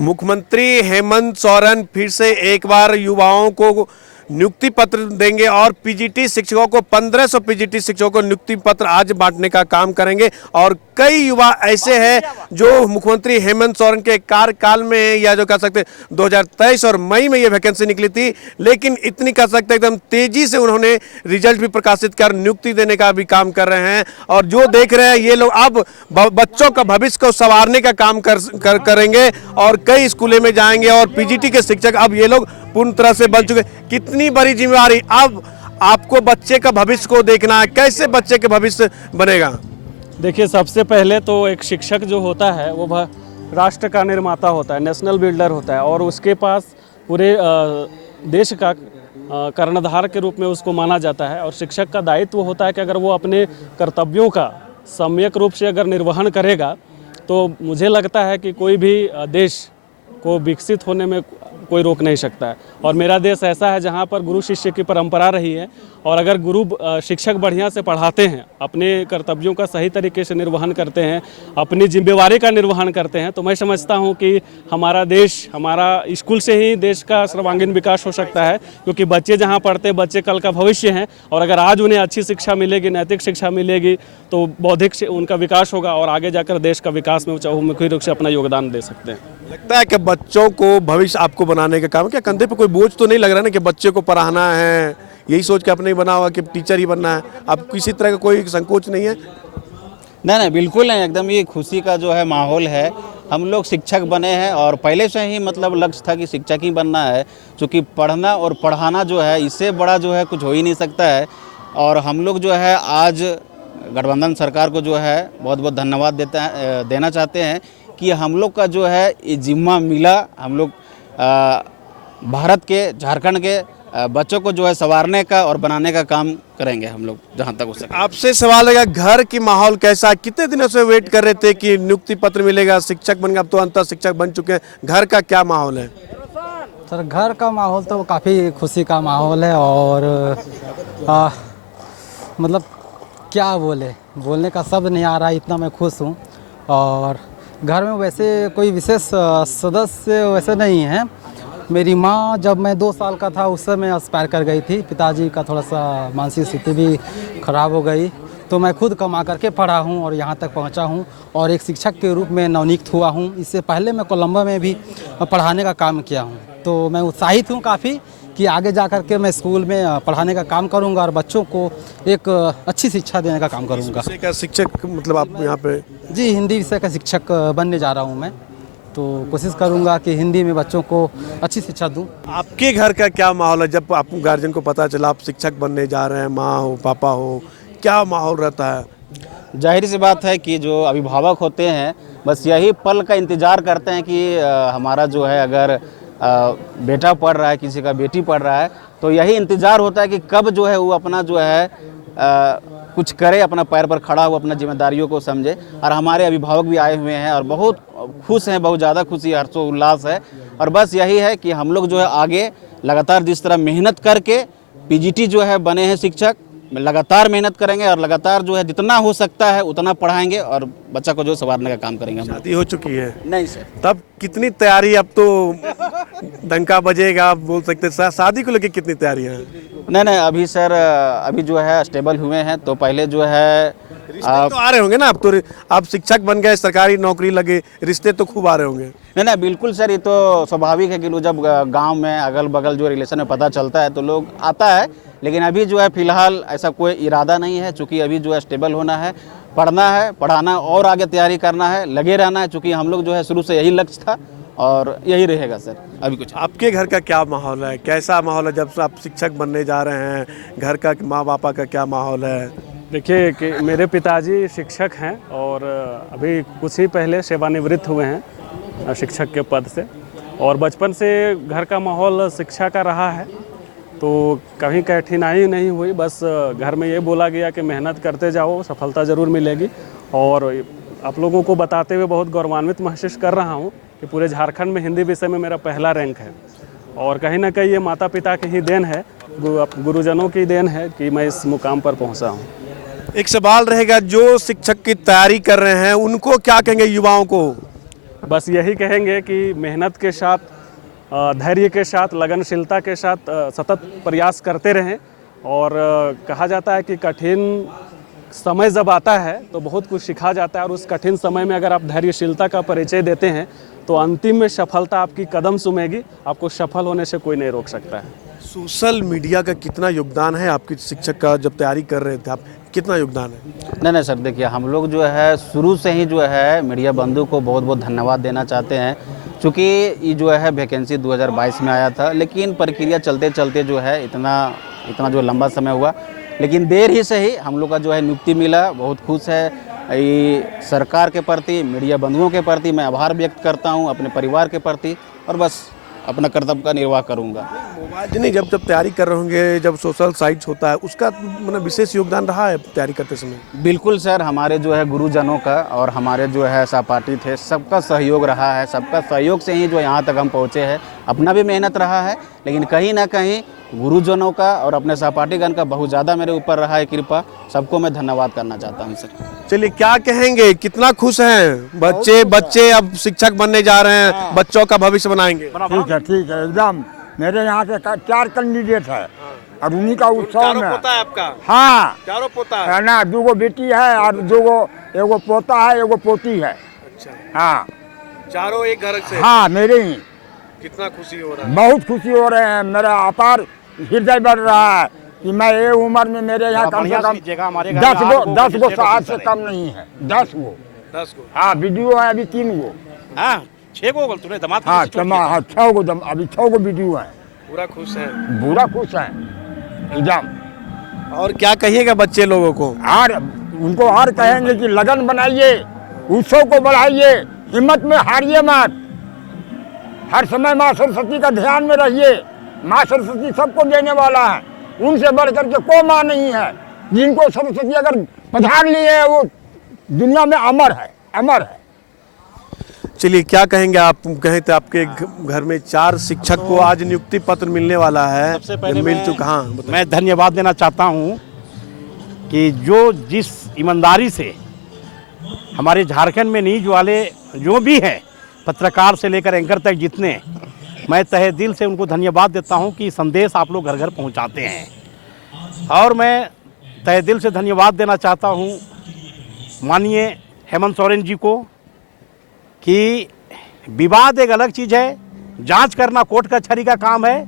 मुख्यमंत्री हेमंत सोरेन फिर से एक बार युवाओं को नियुक्ति पत्र देंगे और पीजीटी शिक्षकों को 1500 पीजीटी शिक्षकों को नियुक्ति पत्र आज बांटने का काम करेंगे। और कई युवा ऐसे हैं जो मुख्यमंत्री हेमंत सोरेन के कार्यकाल में या जो कह सकते 2023 और मई में ये वैकेंसी निकली थी, लेकिन इतनी कह सकते एकदम तेजी से उन्होंने रिजल्ट भी प्रकाशित कर नियुक्ति देने का भी काम कर रहे हैं। और जो देख रहे हैं ये लोग अब बच्चों का भविष्य को संवारने का काम करेंगे और कई स्कूलों में जाएंगे और पीजीटी के शिक्षक अब ये लोग पूर्ण तरह से बन चुके। कितनी बड़ी जिम्मेवारी, अब आपको बच्चे का भविष्य को देखना है, कैसे बच्चे के भविष्य बनेगा। देखिए, सबसे पहले तो एक शिक्षक जो होता है वो राष्ट्र का निर्माता होता है, नेशनल बिल्डर होता है और उसके पास पूरे देश का कर्णधार के रूप में उसको माना जाता है। और शिक्षक का दायित्व होता है कि अगर वो अपने कर्तव्यों का सम्यक रूप से अगर निर्वहन करेगा तो मुझे लगता है कि कोई भी देश को विकसित होने में कोई रोक नहीं सकता है। और मेरा देश ऐसा है जहाँ पर गुरु शिष्य की परंपरा रही है और अगर गुरु शिक्षक बढ़िया से पढ़ाते हैं, अपने कर्तव्यों का सही तरीके से निर्वहन करते हैं, अपनी जिम्मेवारी का निर्वहन करते हैं, तो मैं समझता हूँ कि हमारा देश, हमारा स्कूल से ही देश का सर्वांगीण विकास हो सकता है। क्योंकि बच्चे जहाँ पढ़ते हैं, बच्चे कल का भविष्य हैं और अगर आज उन्हें अच्छी शिक्षा मिलेगी, नैतिक शिक्षा मिलेगी तो बौद्धिक से उनका विकास होगा और आगे जाकर देश का विकास में बहुमुखी रूप से अपना योगदान दे सकते हैं। लगता है कि बच्चों को भविष्य आपको बनाने का काम, क्या कंधे पे कोई बोझ तो नहीं लग रहा ना कि बच्चे को पढ़ाना है, यही सोच के आपने बना हुआ कि टीचर ही बनना है, अब किसी तरह का कोई संकोच नहीं है? नहीं, बिल्कुल नहीं, एकदम ये खुशी का जो है माहौल है। हम लोग शिक्षक बने हैं और पहले से ही मतलब लक्ष्य था कि शिक्षक ही बनना है, क्योंकि पढ़ना और पढ़ाना जो है इससे बड़ा जो है कुछ हो ही नहीं सकता है। और हम लोग जो है आज गठबंधन सरकार को जो है बहुत बहुत धन्यवाद देना चाहते हैं कि हम लोग का जो है ये जिम्मा मिला। हम लोग भारत के, झारखंड के बच्चों को जो है संवारने का और बनाने का काम करेंगे हम लोग जहाँ तक हो सके। आपसे सवाल है, घर की माहौल कैसा है? कितने दिनों से वेट कर रहे थे कि नियुक्ति पत्र मिलेगा, शिक्षक बन गए, अब तो अंतर शिक्षक बन चुके हैं, घर का क्या माहौल है? सर, घर का माहौल तो काफ़ी खुशी का माहौल है और मतलब क्या बोलने का शब्द नहीं आ रहा है, इतना मैं खुश हूँ। और घर में वैसे कोई विशेष सदस्य वैसे नहीं है। मेरी माँ जब मैं 2 साल का था उस समय एक्सपायर कर गई थी। पिताजी का थोड़ा सा मानसिक स्थिति भी खराब हो गई, तो मैं खुद कमा करके पढ़ा हूँ और यहाँ तक पहुँचा हूँ और एक शिक्षक के रूप में नवनियुक्त हुआ हूँ। इससे पहले मैं कोलंबो में भी पढ़ाने का काम किया हूँ, तो मैं उत्साहित हूँ काफ़ी कि आगे जा कर के मैं स्कूल में पढ़ाने का काम करूंगा और बच्चों को एक अच्छी शिक्षा देने का काम करूंगा। विषय का शिक्षक मतलब आप यहाँ पे? जी, हिंदी विषय का शिक्षक बनने जा रहा हूँ मैं, तो कोशिश करूंगा कि हिंदी में बच्चों को अच्छी शिक्षा दूं। आपके घर का क्या माहौल है जब आप गार्जियन को पता चला आप शिक्षक बनने जा रहे हैं, माँ हो पापा हो, क्या माहौल रहता है? जाहिर सी बात है कि जो अभिभावक होते हैं बस यही पल का इंतज़ार करते हैं कि हमारा जो है अगर बेटा पढ़ रहा है, किसी का बेटी पढ़ रहा है, तो यही इंतज़ार होता है कि कब जो है वो अपना जो है कुछ करे, अपना पैर पर खड़ा हो, अपना जिम्मेदारियों को समझे। और हमारे अभिभावक भी आए हुए हैं और बहुत खुश हैं, बहुत ज़्यादा खुशी, हर्षोल्लास है। और बस यही है कि हम लोग जो है आगे लगातार जिस तरह मेहनत करके पीजीटी जो है बने हैं शिक्षक, लगातार मेहनत करेंगे और लगातार जो है जितना हो सकता है उतना पढ़ाएंगे और बच्चा को जो संवारने का काम करेंगे। शादी हो चुकी है? नहीं सर। तब कितनी तैयारी, अब तो डंका बजेगा, आप बोल सकते हैं शादी को लेकर कितनी तैयारियां हैं? नहीं, अभी सर अभी जो है स्टेबल हुए हैं, तो पहले जो है रिश्ते तो आ रहे होंगे ना, अब तो आप शिक्षक बन गए, सरकारी नौकरी लगे, रिश्ते तो खूब आ रहे होंगे। नहीं, बिल्कुल सर, ये तो स्वाभाविक है कि लोग जब गांव में अगल बगल जो रिलेशन में पता चलता है तो लोग आता है। लेकिन अभी जो है फिलहाल ऐसा कोई इरादा नहीं है, चूँकि अभी जो है स्टेबल होना है, पढ़ना है, पढ़ाना और आगे तैयारी करना है, लगे रहना है, चूँकि हम लोग जो है शुरू से यही लक्ष्य था और यही रहेगा सर। अभी कुछ आपके घर का क्या माहौल है, कैसा माहौल है जब से आप शिक्षक बनने जा रहे हैं? घर का, माँ बापा का क्या माहौल है? देखिए कि मेरे पिताजी शिक्षक हैं और अभी कुछ ही पहले सेवानिवृत्त हुए हैं शिक्षक के पद से। और बचपन से घर का माहौल शिक्षा का रहा है, तो कहीं कठिनाई नहीं हुई। बस घर में ये बोला गया कि मेहनत करते जाओ, सफलता ज़रूर मिलेगी। और आप लोगों को बताते हुए बहुत गौरवान्वित महसूस कर रहा हूँ कि पूरे झारखंड में हिंदी विषय में मेरा पहला रैंक है और कहीं ना कहीं ये माता पिता की ही देन है, गुरुजनों की देन है कि मैं इस मुकाम पर पहुँचा हूँ। एक सवाल रहेगा, जो शिक्षक की तैयारी कर रहे हैं उनको क्या कहेंगे, युवाओं को? बस यही कहेंगे कि मेहनत के साथ, धैर्य के साथ, लगनशीलता के साथ सतत प्रयास करते रहें। और कहा जाता है कि कठिन समय जब आता है तो बहुत कुछ सिखा जाता है, और उस कठिन समय में अगर आप धैर्यशीलता का परिचय देते हैं तो अंतिम में सफलता आपकी कदम चूमेगी। आपको सफल होने से कोई नहीं रोक सकता है। सोशल मीडिया का कितना योगदान है आपकी शिक्षक का? जब तैयारी कर रहे थे आप, कितना योगदान है? नहीं सर, देखिए हम लोग जो है शुरू से ही जो है मीडिया बंधु को बहुत बहुत धन्यवाद देना चाहते हैं, क्योंकि ये जो है वैकेंसी 2022 में आया था, लेकिन प्रक्रिया चलते चलते जो है इतना जो लंबा समय हुआ, लेकिन देर ही से ही हम लोग का जो है नियुक्ति मिला। बहुत खुश है। ये सरकार के प्रति, मीडिया बंधुओं के प्रति मैं आभार व्यक्त करता हूँ, अपने परिवार के प्रति, और बस अपना कर्तव्य का निर्वाह करूँगा। मोबाइल नहीं, जब तैयारी कर रहे होंगे, जब सोशल साइट्स होता है उसका मतलब विशेष योगदान रहा है तैयारी करते समय? बिल्कुल सर, हमारे जो है गुरुजनों का और हमारे जो है सहपाठी थे, सबका सहयोग रहा है। सबका सहयोग से ही जो यहाँ तक हम पहुँचे हैं। अपना भी मेहनत रहा है, लेकिन कहीं ना कहीं गुरुजनों का और अपने सहपाठीगण का बहुत ज़्यादा मेरे ऊपर रहा है कृपा। सबको मैं धन्यवाद करना चाहता हूँ सर। चलिए, क्या कहेंगे, कितना खुश हैं बच्चे अब शिक्षक बनने जा रहे हैं, बच्चों का भविष्य बनाएंगे? ठीक है एकदम। मेरे यहाँ से 4 कैंडिडेट है और उन्हीं का उत्सव में। पोता है आपका? हाँ, चारों पोता है ना, 2 बेटी है और 2 एगो पोता है, एगो पोती है। अच्छा, हाँ, चारों एक घर से? हाँ, मेरे ही। कितना खुशी हो रहा है? बहुत खुशी हो रहे हैं। मेरा अपार हृदय बढ़ रहा है कि मैं ये उम्र में मेरे यहाँ कम से कम 10 गो साल से कम नहीं है। 10 गो। हाँ, वीडियो है अभी 3 गो। हाँ, 6 गो तूने दमाद। हाँ, 6 गो अभी 6 गो वीडियो है। पूरा खुश है? पूरा खुश है एकदम। और क्या कहिएगा बच्चे लोगों को? और उनको और कहेंगे कि लगन बनाइए, उत्सव को बढ़ाइए, हिम्मत में हारिए मत। हर समय माँ सरस्वती का ध्यान में रहिए। माँ सरस्वती सबको देने वाला है, उनसे बढ़ करके कोई माँ नहीं है। जिनको सरस्वती अगर पधार ली है वो दुनिया में अमर है, अमर है। चलिए, क्या कहेंगे आप? कहे थे आपके घर में 4 शिक्षक को आज नियुक्ति पत्र मिलने वाला है। सबसे पहले मिल चुका? हाँ, मैं धन्यवाद देना चाहता हूँ कि जिस ईमानदारी से हमारे झारखंड में न्यूज वाले जो भी हैं, पत्रकार से लेकर एंकर तक जितने, मैं तहे दिल से उनको धन्यवाद देता हूं कि संदेश आप लोग घर घर पहुंचाते हैं। और मैं तहे दिल से धन्यवाद देना चाहता हूं माननीय हेमंत सोरेन जी को कि विवाद एक अलग चीज़ है, जांच करना कोर्ट कचहरी का काम है।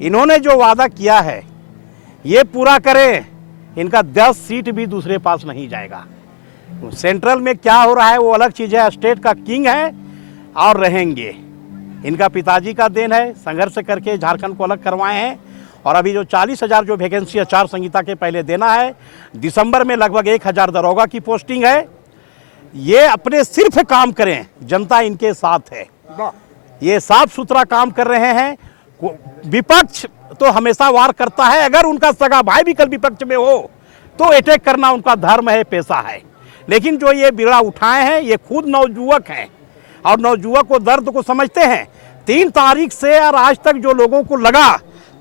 इन्होंने जो वादा किया है ये पूरा करें। इनका 10 सीट भी दूसरे पास नहीं जाएगा। सेंट्रल में क्या हो रहा है वो अलग चीज़ है। स्टेट का किंग है और रहेंगे। इनका पिताजी का देन है, संघर्ष करके झारखंड को अलग करवाए हैं। और अभी जो 40,000 जो वैकेंसी आचार संहिता के पहले देना है, दिसंबर में लगभग 1,000 दरोगा की पोस्टिंग है। ये अपने सिर्फ काम करें, जनता इनके साथ है। ये साफ सुथरा काम कर रहे हैं। विपक्ष तो हमेशा वार करता है, अगर उनका सगा भाई भी कल विपक्ष में हो तो अटैक करना उनका धर्म है, पेशा है। लेकिन जो ये बिगड़ा उठाए हैं, ये खुद नवजुवक हैं और नवजुवक को दर्द को समझते हैं। 3 तारीख से और आज तक जो लोगों को लगा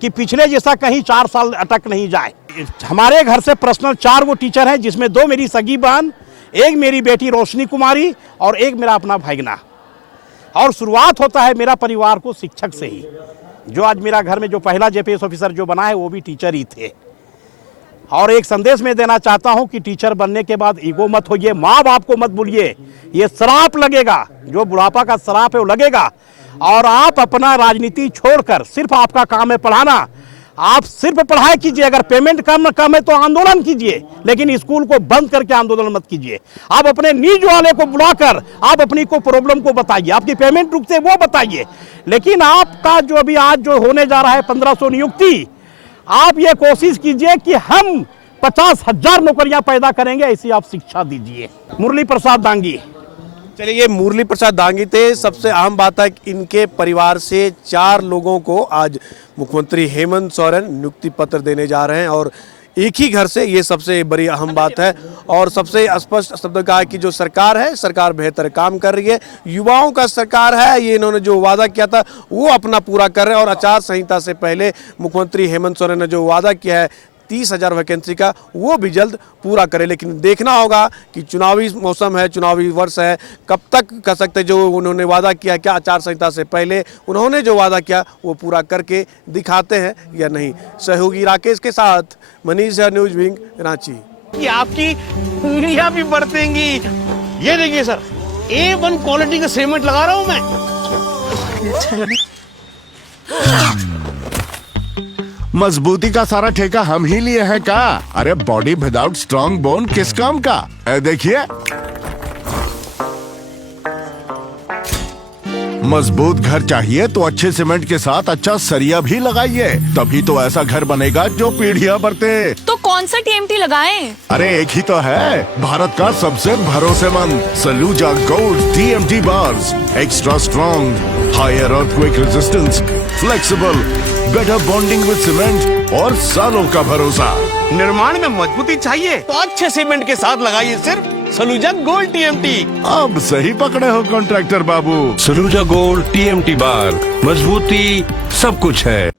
कि पिछले जैसा कहीं 4 साल अटक नहीं जाए। हमारे घर से पर्सनल 4 वो टीचर हैं, जिसमें 2 मेरी सगी बहन, 1 मेरी बेटी रोशनी कुमारी और 1 मेरा अपना भागना। और शुरुआत होता है मेरा परिवार को शिक्षक से ही। जो आज मेरा घर में जो पहला जेपीएस ऑफिसर जो बना है वो भी टीचर ही थे। और एक संदेश में देना चाहता हूं कि टीचर बनने के बाद ईगो मत होइए, माँ बाप को मत भूलिए। ये श्राप लगेगा, जो बुढ़ापा का श्राप है वो लगेगा। और आप अपना राजनीति छोड़कर सिर्फ आपका काम है पढ़ाना। आप सिर्फ पढ़ाई कीजिए, अगर पेमेंट कम है तो आंदोलन कीजिए, लेकिन स्कूल को बंद करके आंदोलन मत कीजिए। आप अपने न्यूज वाले को बुलाकर आप अपनी को प्रॉब्लम को बताइए, आपकी पेमेंट रुकते वो बताइए। लेकिन आपका जो अभी आज जो होने जा रहा है 1500 नियुक्ति, आप ये कोशिश कीजिए कि हम 50,000 नौकरियां पैदा करेंगे, ऐसी आप शिक्षा दीजिए। मुरली प्रसाद दांगी। चलिए, ये मुरली प्रसाद दांगी थे। सबसे अहम बात है कि इनके परिवार से 4 लोगों को आज मुख्यमंत्री हेमंत सोरेन नियुक्ति पत्र देने जा रहे हैं और एक ही घर से। ये सबसे बड़ी अहम बात है और सबसे स्पष्ट शब्द कहा कि जो सरकार है, सरकार बेहतर काम कर रही है। युवाओं का सरकार है, ये इन्होंने जो वादा किया था वो अपना पूरा कर रहे हैं। और आचार संहिता से पहले मुख्यमंत्री हेमंत सोरेन ने जो वादा किया है 30,000 वैकेंसी का वो भी जल्द पूरा करे। लेकिन देखना होगा कि चुनावी मौसम है, चुनावी वर्ष है, कब तक कर सकते जो उन्होंने वादा किया, क्या आचार संहिता से पहले उन्होंने जो वादा किया वो पूरा करके दिखाते हैं या नहीं। सहयोगी राकेश के साथ मनीष झा, न्यूज विंग, रांची। कि आपकी उंगलियां भी बरतेंगी। ये देखिए सर, A1 क्वालिटी का सीमेंट लगा रहा हूं मैं। मजबूती का सारा ठेका हम ही लिए हैं का? अरे बॉडी विदाउट स्ट्रॉन्ग बोन किस काम का? देखिए, मजबूत घर चाहिए तो अच्छे सीमेंट के साथ अच्छा सरिया भी लगाइए, तभी तो ऐसा घर बनेगा जो पीढ़ियां बरते। तो कौन सा TMT लगाएं? अरे एक ही तो है, भारत का सबसे भरोसेमंद Saluja gold TMT bars. Extra strong, higher earthquake resistance, flexible, better bonding with cement और सालों का भरोसा। निर्माण में मजबूती चाहिए तो अच्छे सीमेंट के साथ लगाइए सिर्फ सलूजा गोल्ड TMT। अब सही पकड़े हो कॉन्ट्रैक्टर बाबू। सलूजा गोल्ड TMT बार, मजबूती सब कुछ है।